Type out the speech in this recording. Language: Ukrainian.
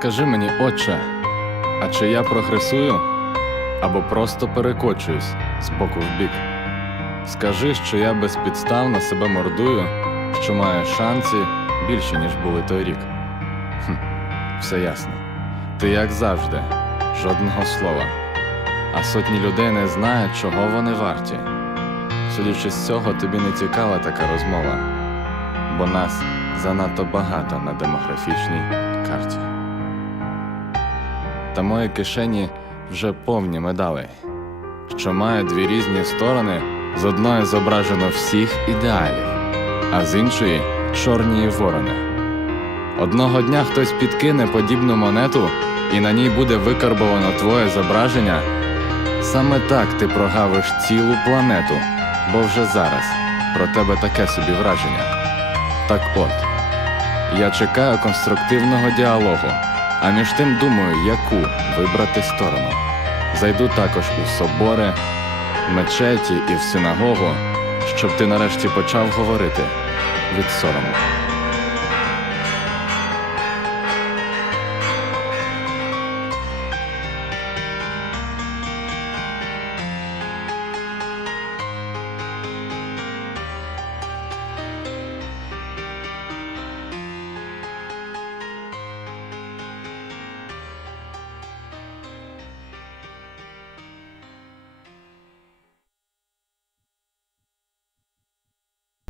Скажи мені, отче, а чи я прогресую або просто перекочуюсь з боку в бік? Скажи, що я безпідставно себе мордую, що маю шанси більші, ніж були той рік. Хм, все ясно. Ти як завжди, жодного слова. А сотні людей не знають, чого вони варті. Судячи з цього, тобі не цікава така розмова, бо нас занадто багато на демографічній карті. Та мої кишені вже повні медалей, що мають дві різні сторони, з одної зображено всіх ідеалів, а з іншої чорні ворони. Одного дня хтось підкине подібну монету, і на ній буде викарбовано твоє зображення. Саме так ти прогавиш цілу планету, бо вже зараз про тебе таке собі враження. Так от, я чекаю конструктивного діалогу, а між тим думаю, яку вибрати сторону. Зайду також у собори, мечеті і в синагогу, щоб ти нарешті почав говорити від сорому.